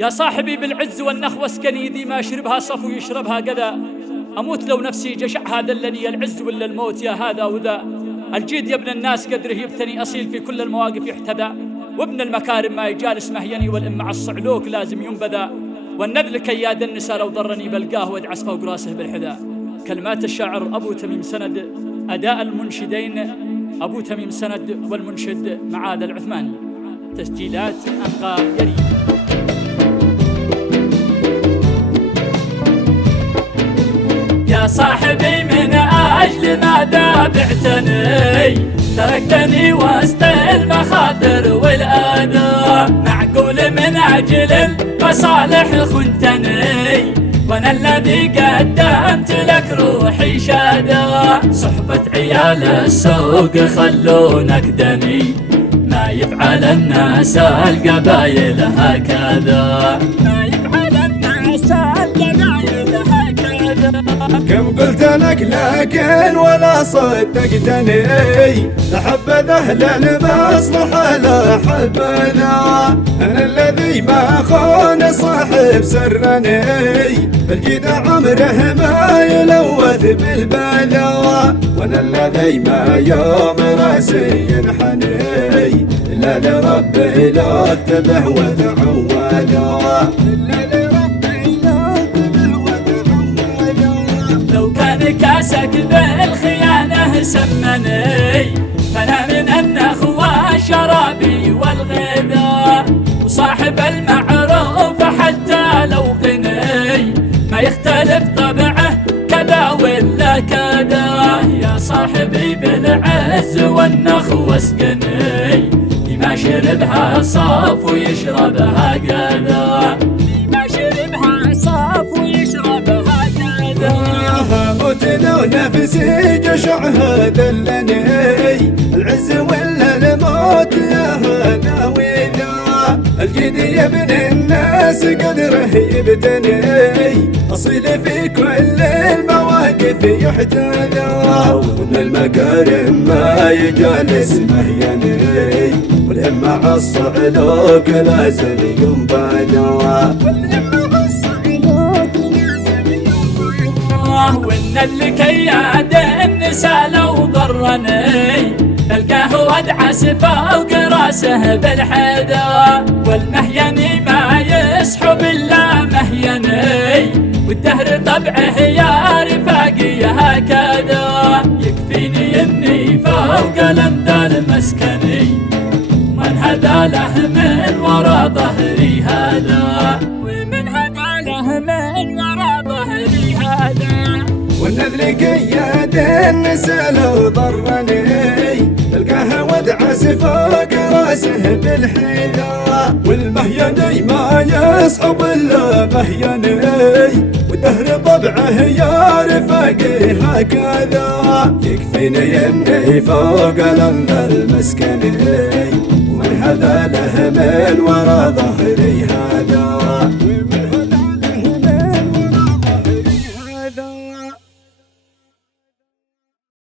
يا صاحبي بالعز والنخوة اسكني، ذي ما شربها صفو يشربها قذا. أموت لو نفسي جشعها دلني، العز ولا الموت يا هذا وذا. الجيد يا ابن الناس قدره يبتني، أصيل في كل المواقف يحتذى. وابن المكارم ما يجالس مهيني، والإم مع الصعلوك لازم ينبذا. والنذل كياد النساء لو ضرني بلقاه وادعس فوق راسه بالحذاء. كلمات الشاعر أبو تميم سند، أداء المنشدين أبو تميم سند والمنشد معاذ العثماني. تسجيلات أنقى يريد. يا صاحبي من أجل ماذا بعتني؟ تركتني وسط المخاطر والآذى. معقول من أجل المصالح خنتني؟ وانا الذي قدمت لك روحي شادا. صحبة عيال السوق خلونك دني، ما يفعل الناس القبايل هكذا. ما يفعل الناس القبايل هكذا. كم قلت لك لكن ولا صدقتني، لحبذا أهل المصلحة لا حبذا. أنا الذي ما خون صاحب سرني، بالجد عمره ما يلوث بالبلا. وأنا الذي ما يوم راسي ينحني، إلا لربي لا اتبه وتعولا. كاسك بالخيانة سمني، فأنا من النخوة شرابي والغذاء. وصاحب المعروف حتى لو غني، ما يختلف طبعه كذا ولا كذا. يا صاحبي بالعز والنخوة اسقني، ما شربها صاف ويشربها كذا. ما شربها صاف ويشربها كذا. موت لو نفسي جشعها دلني، العز ولا الموت يا هذا وذا. الجد يا ابن الناس قدره يبتني، أصيل في كل المواقف يحتذى. ومن المكارم ما يجالس مهيني، والهم مع الصعلوك لازم ينبذى. وإن الكياد النساء لو ضرني، تلقاه وادعس فوق راسه بالحذا. والمهيني ما يسحب إلا مهيني، والدهر طبعه يا رفاقي هكذا. يكفيني إني فوق الأمثال مسكني، من هذا له من ورا ظهري هذا. ومن هذا له من ورا ظهري هذا. والنذل كياد النساء لو ضرني، تلقاها ودعس فوق راسه بالحذاء. والمهيني ما يصحب الا مهيني، والدهر طبعه يا رفاقي هكذا. يكفيني اني فوق الامل مسكني، ومن هذا له من ورا ظهري هذا.